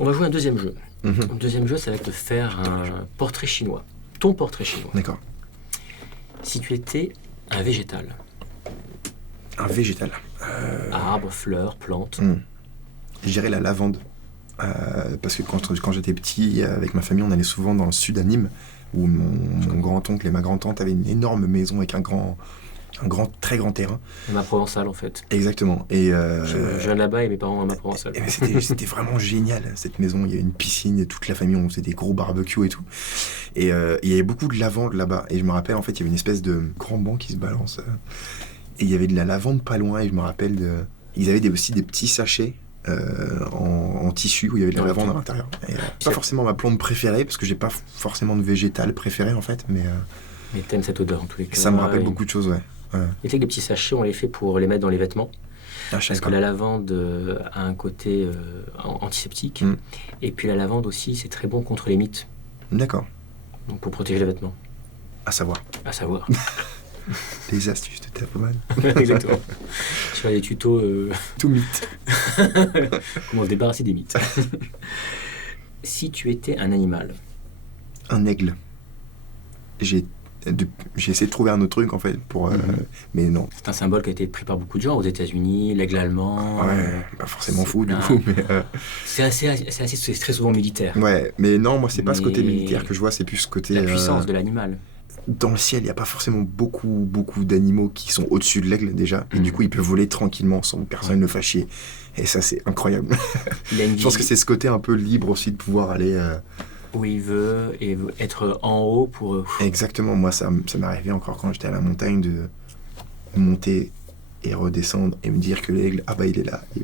On va jouer un deuxième jeu. Mhm. Le deuxième jeu, ça va être de faire un portrait chinois. Ton portrait chinois. D'accord. Si tu étais un végétal, Un végétal. arbre, fleur, plante, Je dirais la lavande. Parce que quand j'étais petit, avec ma famille, on allait souvent dans le sud à Nîmes, où mon grand-oncle et ma grand-tante avaient une énorme maison avec un très grand terrain. ma provençale en fait. Exactement. Et, Je viens de là-bas et mes parents ont ma provençale. et c'était vraiment génial, cette maison. Il y avait une piscine, et toute la famille, on faisait des gros barbecues et tout. Et il y avait beaucoup de lavande là-bas. Et je me rappelle, en fait, il y avait une espèce de grand banc qui se balance. Et il y avait de la lavande pas loin. Et je me rappelle, ils avaient aussi des petits sachets en tissu où il y avait de la lavande à l'intérieur. Et, pas forcément ma plante préférée, parce que j'ai pas forcément de végétal préféré, en fait. Mais t'aimes cette odeur en tous les cas. ça me rappelle beaucoup de choses, ouais. Et tu sais que les petits sachets, on les fait pour les mettre dans les vêtements. Ah, je sais Parce que pas. la lavande a un côté antiseptique. Et puis la lavande aussi, c'est très bon contre les mites. D'accord. Donc pour protéger les vêtements. À savoir. À savoir. Les astuces de Tapoman. Exactement. Je fais des tutos Tout mythe. comment se débarrasser des mythes. Si tu étais un animal, Un aigle. J'ai essayé de trouver un autre truc, en fait, pour... mais non. c'est un symbole qui a été pris par beaucoup de gens aux États-Unis, l'aigle allemand. Ouais, pas forcément fou, du un- coup, mais... c'est très souvent militaire. Ouais, mais non, moi, c'est pas ce côté Mais- militaire que je vois, c'est plus ce côté... La puissance de l'animal. Dans le ciel, il n'y a pas forcément beaucoup d'animaux qui sont au-dessus de l'aigle, déjà. Et du coup, il peut voler tranquillement sans que personne ne le fasse chier. Et ça, c'est incroyable. Il a une Je pense vie que c'est ce côté un peu libre aussi de pouvoir aller... où il veut et veut être en haut pour... Exactement, moi, ça m'est arrivé encore quand j'étais à la montagne de monter et redescendre et me dire que l'aigle, ah bah, il est là. Et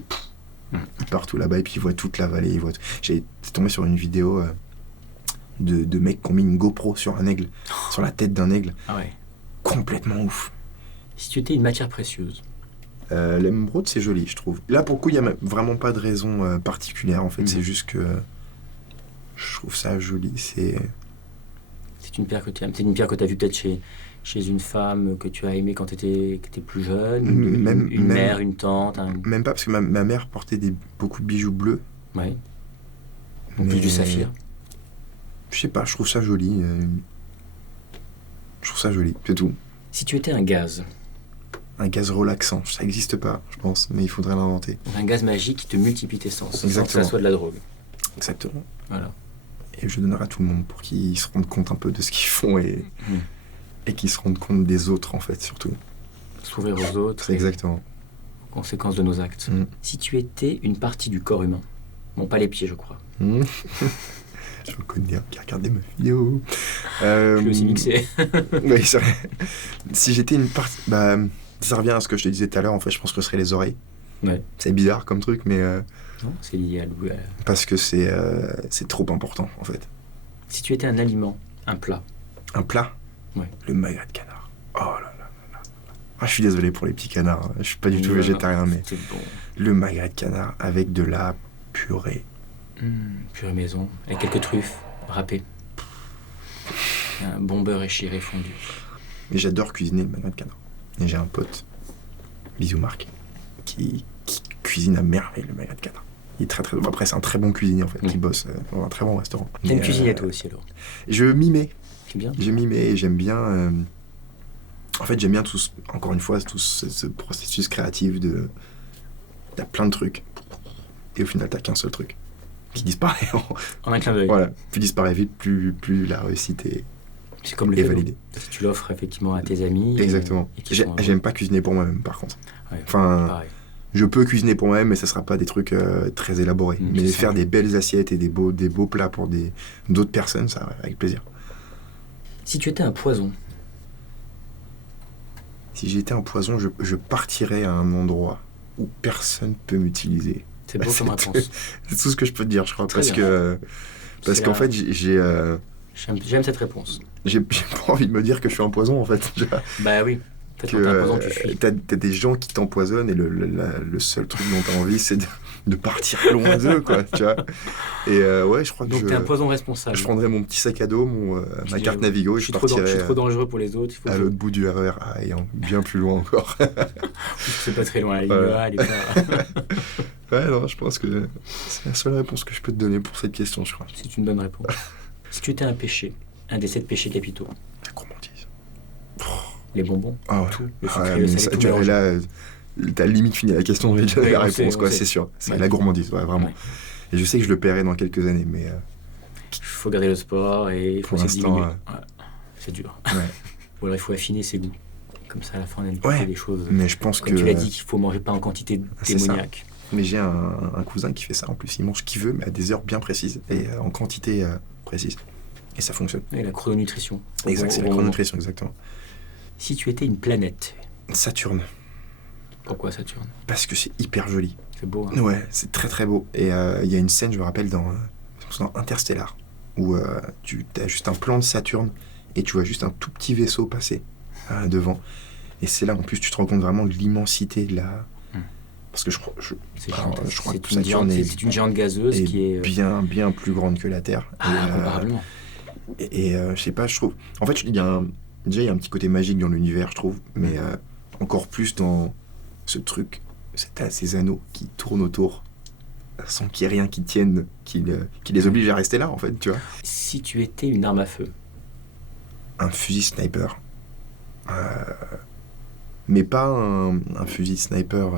il part tout là-bas et puis il voit toute la vallée. J'ai tombé sur une vidéo... de mecs qui ont mis une GoPro sur un aigle, sur la tête d'un aigle. Ah ouais. Complètement ouf. Si tu étais une matière précieuse, L'émeraude, c'est joli, je trouve. Là, pour le coup, il n'y a vraiment pas de raison particulière, en fait. C'est juste que je trouve ça joli. c'est une pierre que tu aimes. C'est une pierre que tu as vue peut-être chez une femme que tu as aimée quand tu étais plus jeune, une mère, une tante. Même pas, parce que ma mère portait beaucoup de bijoux bleus. Ouais. En Mais- plus du saphir. Je sais pas, je trouve ça joli. Je trouve ça joli, c'est tout. Si tu étais un gaz, Un gaz relaxant, ça n'existe pas, je pense, mais il faudrait l'inventer. un gaz magique qui te multiplie tes sens, sans que Exactement. ça soit de la drogue. Exactement. Voilà. Et je donnerai à tout le monde pour qu'ils se rendent compte un peu de ce qu'ils font et Mm. qu'ils se rendent compte des autres, en fait, surtout. S'ouvrir aux autres, C'est exactement. aux conséquences de nos actes. Mm. Si tu étais une partie du corps humain, bon, pas les pieds, je crois. Mmh. Je connais un qui a regardé ma vidéo. Je l'ai aussi mixé. Oui, c'est vrai. Si j'étais une partie... Bah, ça revient à ce que je te disais tout à l'heure, en fait, je pense que ce serait les oreilles. Ouais. C'est bizarre comme truc, mais... Non, c'est lié à parce que c'est trop important, en fait. Si tu étais un aliment, un plat, Un plat. Ouais. Le magret de canard. Oh là là là là. Ah, je suis désolé pour les petits canards. Je suis pas du tout Non, végétarien, mais... c'est bon. Le magret de canard avec de la purée. Purée maison, avec quelques truffes râpées. Un bon beurre échiré fondu. Mais j'adore cuisiner le magret de canard. Et j'ai un pote, bisous Marc, qui cuisine à merveille le magret de canard. Il est très très bon. Après, c'est un très bon cuisinier en fait, qui bosse dans un très bon restaurant. T'aimes Mais, cuisiner toi aussi alors? Je m'y mets. C'est bien. Je m'y mets et j'aime bien. En fait, j'aime bien encore une fois, tout ce processus créatif de. T'as plein de trucs. Et au final, t'as qu'un seul truc. Qui disparaît. En un clin d'œil. Voilà. Plus disparaît vite, plus la réussite est C'est comme le vélo. validée. Si tu l'offres effectivement à tes amis. Exactement. et qu'ils sont heureux. J'aime pas cuisiner pour moi-même, par contre. Ouais, Enfin, pareil. je peux cuisiner pour moi-même, mais ça sera pas des trucs très élaborés. Mais c'est faire ça. des belles assiettes et des beaux plats pour d'autres personnes, ça, ouais, avec plaisir. Si tu étais un poison, Si j'étais un poison, je partirais à un endroit où personne peut m'utiliser. c'est beau comme C'est réponse. C'est tout ce que je peux te dire, je crois. Très Parce bien. que parce C'est qu'en la- fait, J'aime cette réponse. j'ai pas envie de me dire que je suis un poison, en fait. Bah oui. En fait, quand t'es un poison, tu fuis. T'as des gens qui t'empoisonnent et le seul truc dont t'as envie, c'est de partir loin d'eux, quoi, tu vois. Et ouais, je crois que Donc t'es un poison responsable. je prendrais mon petit sac à dos, ma carte Navigo, et je partirais... Je suis trop dangereux pour les autres. À l'autre bout du RER A, et bien plus loin encore. C'est pas très loin, la ligne A, elle est pas... Ouais, non, je pense que c'est la seule réponse que je peux te donner pour cette question, je crois. C'est une bonne réponse. Si tu étais un péché, un des 7 péchés capitaux. La gourmandise. Les bonbons. Ah ouais. Tout. Le sucré, le salé, tout mélangé. Là, t'as limite fini la question, j'ai déjà la réponse, quoi, c'est sûr. C'est la gourmandise, ouais, vraiment. Ouais. Et je sais que je le paierai dans quelques années, mais... Il faut garder le sport et il faut essayer de diminuer. Ouais. C'est dur. Ouais. Ou alors il faut affiner ses goûts. Comme ça, à la fin, on a des choses... Mais je pense comme tu l'as dit, il faut manger pas en quantité démoniaque. Mais j'ai un cousin qui fait ça en plus. Il mange ce qu'il veut, mais à des heures bien précises et en quantité précise. Et ça fonctionne. Et la chrononutrition. Exact, c'est la chrononutrition, exactement. Si tu étais une planète. Saturne. Pourquoi Saturne? Parce que c'est hyper joli. C'est beau, hein? Ouais, c'est très très beau. Et il y a une scène, je me rappelle, dans Interstellar, où tu as juste un plan de Saturne et tu vois juste un tout petit vaisseau passer devant. Et c'est là, en plus, tu te rends compte vraiment de l'immensité de la... Parce que je crois que Saturne c'est une géante gazeuse qui est... bien plus grande que la Terre. Comparablement. Et je sais pas, je trouve... En fait, il y a un petit côté magique dans l'univers, je trouve, mais encore plus dans ce truc, ces anneaux qui tournent autour, sans qu'il y ait rien qui tienne, qui les oblige à rester là, en fait, tu vois. Si tu étais une arme à feu? Un fusil sniper. Mais pas un fusil sniper...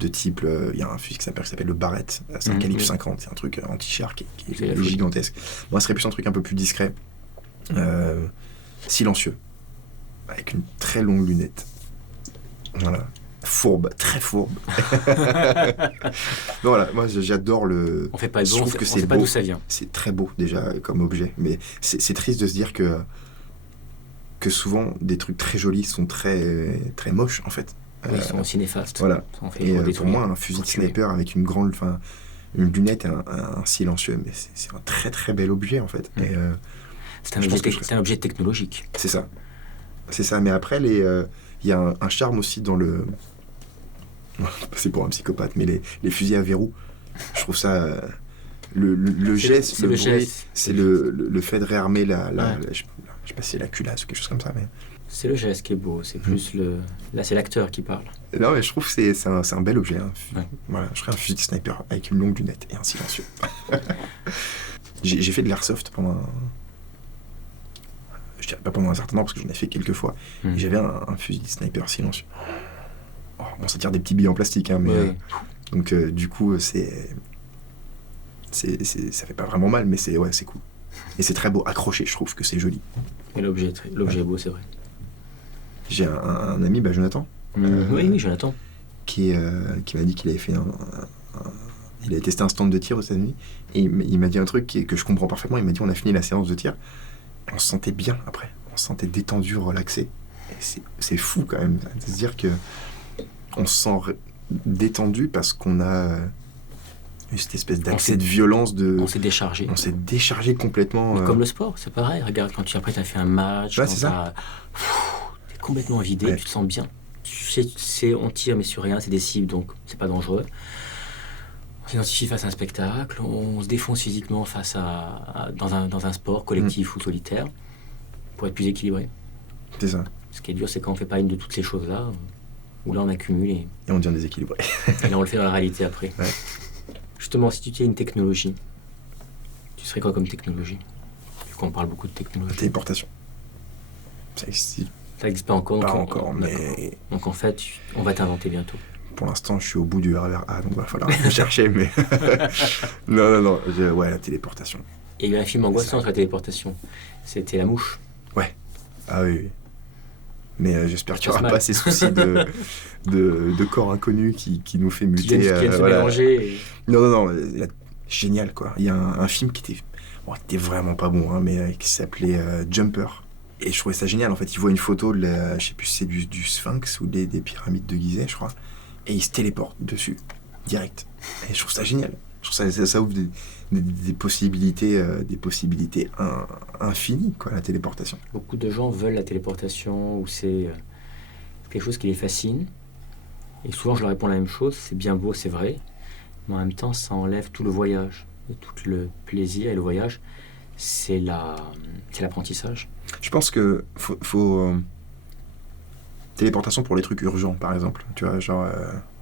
de type, il y a un fusil qui s'appelle le Barrett, c'est un calibre 50, c'est un truc anti-char qui est gigantesque. Moi, ce serait plus un truc un peu plus discret, silencieux, avec une très longue lunette. Voilà, fourbe, très fourbe. Non, voilà, moi j'adore le... On fait pas de bon, je trouve que c'est beau, pas d'où ça vient. C'est très beau déjà comme objet, mais c'est triste de se dire que souvent des trucs très jolis sont très, très moches en fait. Oui, ils sont aussi néfastes. Voilà. Et pour moi, un fusil de sniper avec une lunette et un silencieux, mais c'est un très très bel objet en fait. Et, c'est un objet technologique. C'est ça. Mais après, il y a un charme aussi dans le... C'est pour un psychopathe, mais les fusils à verrou, je trouve ça... Le geste, le bruit, c'est le fait de réarmer je sais pas si c'est la culasse ou quelque chose comme ça, mais... C'est le geste qui est beau, c'est plus Là, c'est l'acteur qui parle. Non, mais je trouve que c'est un bel objet. Hein. Ouais. Voilà, je serais un fusil de sniper avec une longue lunette et un silencieux. J'ai fait de l'airsoft pendant... Je dirais pas pendant un certain temps, parce que j'en ai fait quelques fois. Et j'avais un fusil de sniper silencieux. Oh, bon, ça tire des petits billes en plastique, hein, mais... Donc, du coup, ça fait pas vraiment mal, mais c'est cool. Et c'est très beau, accroché, je trouve que c'est joli. Et l'objet est beau, c'est vrai. J'ai un ami, Jonathan. Oui, Jonathan. Qui m'a dit qu'il avait fait il avait testé un stand de tir aux États-Unis. Et il m'a dit un truc que je comprends parfaitement. Il m'a dit on a fini la séance de tir. On se sentait bien après. On se sentait détendu, relaxé. Et c'est fou quand même de se dire que on se sent détendu parce qu'on a eu cette espèce d'accès de violence. On s'est déchargé. On s'est déchargé complètement. Comme le sport, c'est pareil. Regarde, quand tu as fait un match, c'est ça. T'es complètement vidé, tu te sens bien. On tire, mais sur rien, c'est des cibles, donc c'est pas dangereux. On s'identifie face à un spectacle, on se défonce physiquement dans un sport collectif ou solitaire pour être plus équilibré. C'est ça. Ce qui est dur, c'est quand on fait pas une de toutes ces choses-là, où là on accumule et on devient déséquilibré. Et là on le fait dans la réalité après. Ouais. Justement, si tu étais une technologie, tu serais quoi comme technologie? Vu qu'on parle beaucoup de technologie. La téléportation. Ça n'existe pas encore. Pas encore, mais... Donc en fait, on va t'inventer bientôt. Pour l'instant, je suis au bout du RER A, donc il va falloir me chercher, mais... Non. La téléportation. Il y a eu un film angoissant sur la téléportation. C'était La Mouche. Ouais. Ah oui. Mais j'espère qu'il n'y aura pas ces soucis de corps inconnus qui nous fait muter. Qui viennent se mélanger. Non. Génial, quoi. Il y a un film qui était vraiment pas bon, hein, mais qui s'appelait Jumper. Et je trouvais ça génial. En fait, il voit une photo de je sais plus si c'est du Sphinx ou des pyramides de Gizeh, je crois. Et il se téléporte dessus, direct. Et je trouve ça génial. Je trouve ça ouvre des possibilités infinies, quoi, la téléportation. Beaucoup de gens veulent la téléportation, ou c'est quelque chose qui les fascine. Et souvent, je leur réponds la même chose, c'est bien beau, c'est vrai, mais en même temps, ça enlève tout le voyage. Et tout le plaisir et le voyage, c'est l'apprentissage. Je pense que faut téléportation pour les trucs urgents, par exemple. Tu vois, genre,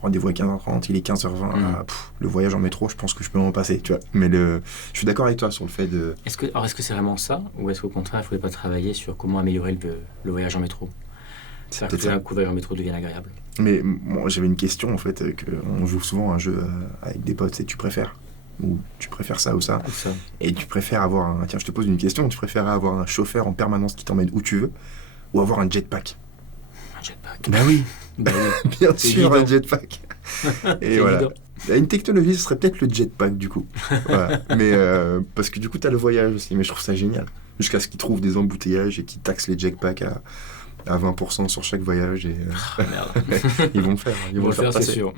rendez-vous à 15h30, il est 15h20, le voyage en métro, je pense que je peux m'en passer, tu vois. Mais je suis d'accord avec toi sur le fait de... Est-ce que c'est vraiment ça, ou est-ce qu'au contraire, il ne faudrait pas travailler sur comment améliorer le voyage en métro? C'est-à-dire que tout d'un coup, le voyage en métro devienne agréable. Mais moi, j'avais une question, en fait, on joue souvent un jeu avec des potes, c'est tu préfères? Ou tu préfères ça ou ça? Et tu préfères avoir un... Tiens, je te pose une question, tu préfères avoir un chauffeur en permanence qui t'emmène où tu veux, ou avoir un jetpack? Un jetpack. Bah oui, bien sûr, évident. un jetpack. Et voilà. Évident. Une technologie, ce serait peut-être le jetpack, du coup. Voilà. Mais parce que du coup, t'as le voyage aussi, mais je trouve ça génial. Jusqu'à ce qu'ils trouvent des embouteillages et qu'ils taxent les jetpacks à 20% sur chaque voyage. Et, Merde. ils vont le faire. Ils vont le faire c'est passer. sûr.